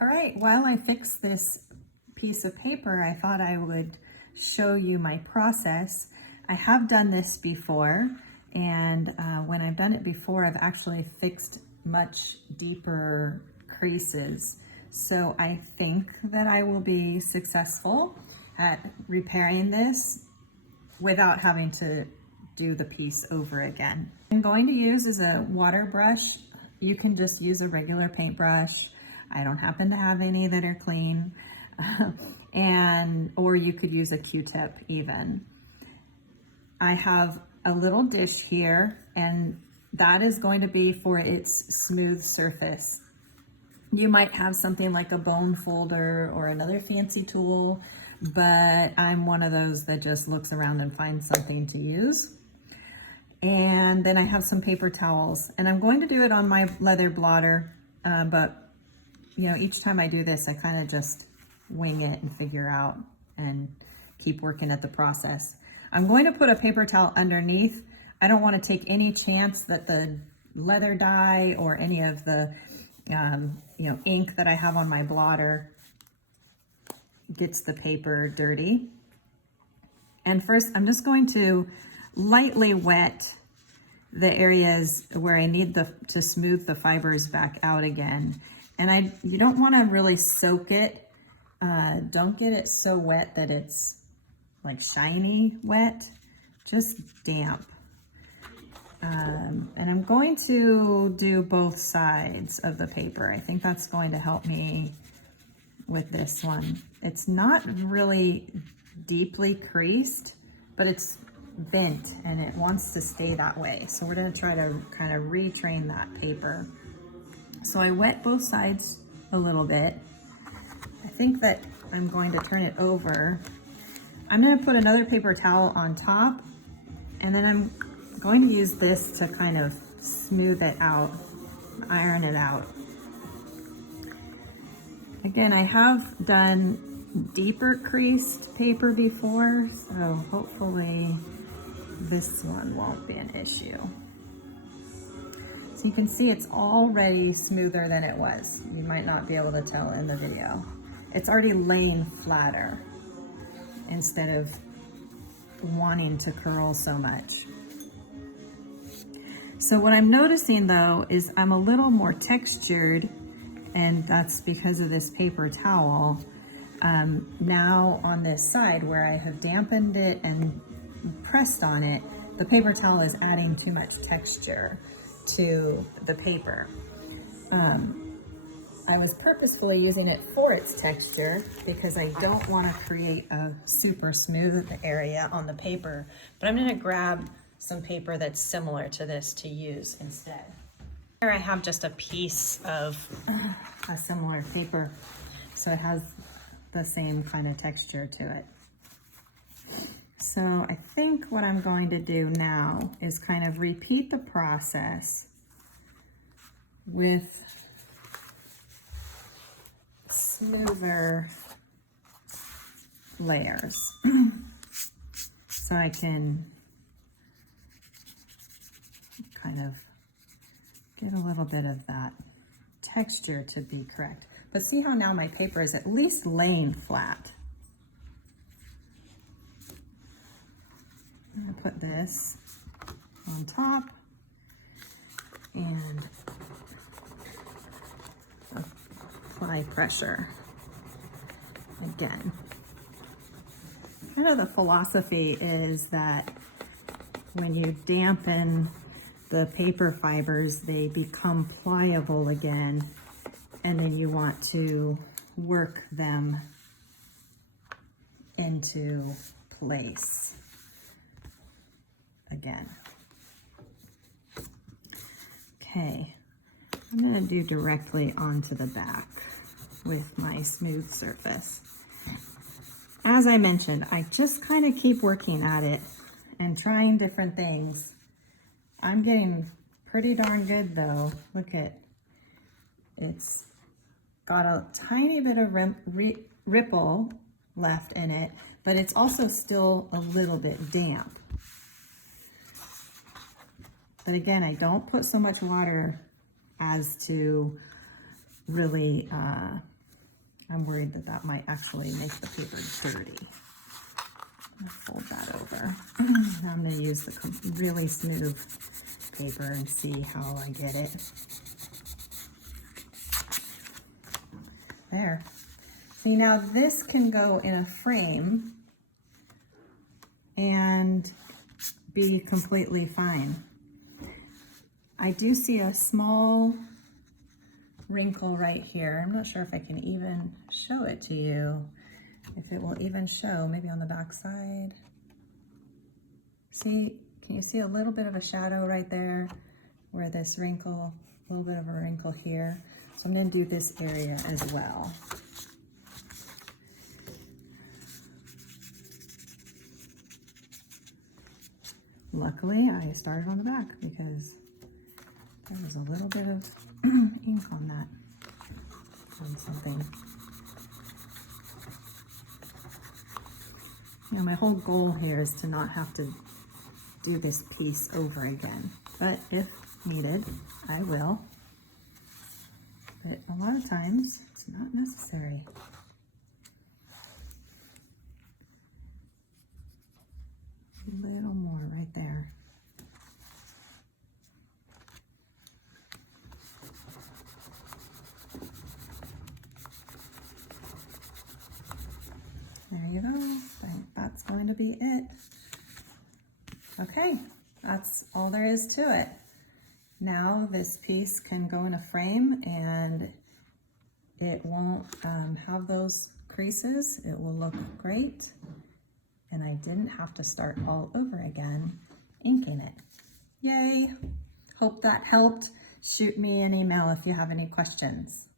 All right, while I fix this piece of paper, I thought I would show you my process. I have done this before, and when I've done it before, I've actually fixed much deeper creases. So I think that I will be successful at repairing this without having to do the piece over again. I'm going to use is a water brush. You can just use a regular paintbrush. I don't happen to have any that are clean. Or you could use a Q-tip even. I have a little dish here, and that is going to be for its smooth surface. You might have something like a bone folder or another fancy tool, but I'm one of those that just looks around and finds something to use. And then I have some paper towels, and I'm going to do it on my leather blotter, but you know, each time I do this, I kind of just wing it and figure out and keep working at the process. I'm going to put a paper towel underneath. I don't want to take any chance that the leather dye or any of the ink that I have on my blotter gets the paper dirty. And first, I'm just going to lightly wet the areas where I need to smooth the fibers back out again. And you don't want to really soak it. Don't get it so wet that it's like shiny wet, just damp. And I'm going to do both sides of the paper. I think that's going to help me with this one. It's not really deeply creased, but it's bent and it wants to stay that way. So we're going to try to kind of retrain that paper. So I wet both sides a little bit. I think that I'm going to turn it over. I'm going to put another paper towel on top, and then I'm going to use this to kind of smooth it out, iron it out. Again, I have done deeper creased paper before, so hopefully this one won't be an issue. So you can see it's already smoother than it was. You might not be able to tell in the video. It's already laying flatter instead of wanting to curl so much. So what I'm noticing though is I'm a little more textured, and that's because of this paper towel. Now on this side where I have dampened it and pressed on it, the paper towel is adding too much texture to the paper. I was purposefully using it for its texture because I don't want to create a super smooth area on the paper, but I'm going to grab some paper that's similar to this to use instead. Here I have just a piece of a similar paper, so it has the same kind of texture to it. So I think what I'm going to do now is kind of repeat the process with smoother layers. So I can kind of get a little bit of that texture to be correct. But see how now my paper is at least laying flat. I'm gonna put this on top and apply pressure again. Kind of the philosophy is that when you dampen the paper fibers, they become pliable again, and then you want to work them into place again. Okay, I'm going to do directly onto the back with my smooth surface. As I mentioned, I just kind of keep working at it and trying different things. I'm getting pretty darn good though. Look at, it's got a tiny bit of ripple left in it, but it's also still a little bit damp. But again, I don't put so much water as to really I'm worried that that might actually make the paper dirty. I'm gonna fold that over. Now I'm gonna use the really smooth paper and see how I get it. There. See, now this can go in a frame and be completely fine. I do see a small wrinkle right here. I'm not sure if I can even show it to you. If it will even show, maybe on the back side. See, can you see a little bit of a shadow right there where this wrinkle, a little bit of a wrinkle here. So I'm gonna do this area as well. Luckily, I started on the back because there was a little bit of ink on that, on something. You know, my whole goal here is to not have to do this piece over again, but if needed, I will. But a lot of times, it's not necessary. A little more right there. There you go. I think that's going to be it. Okay, that's all there is to it. Now this piece can go in a frame and it won't have those creases. It will look great. And I didn't have to start all over again inking it. Yay! Hope that helped. Shoot me an email if you have any questions.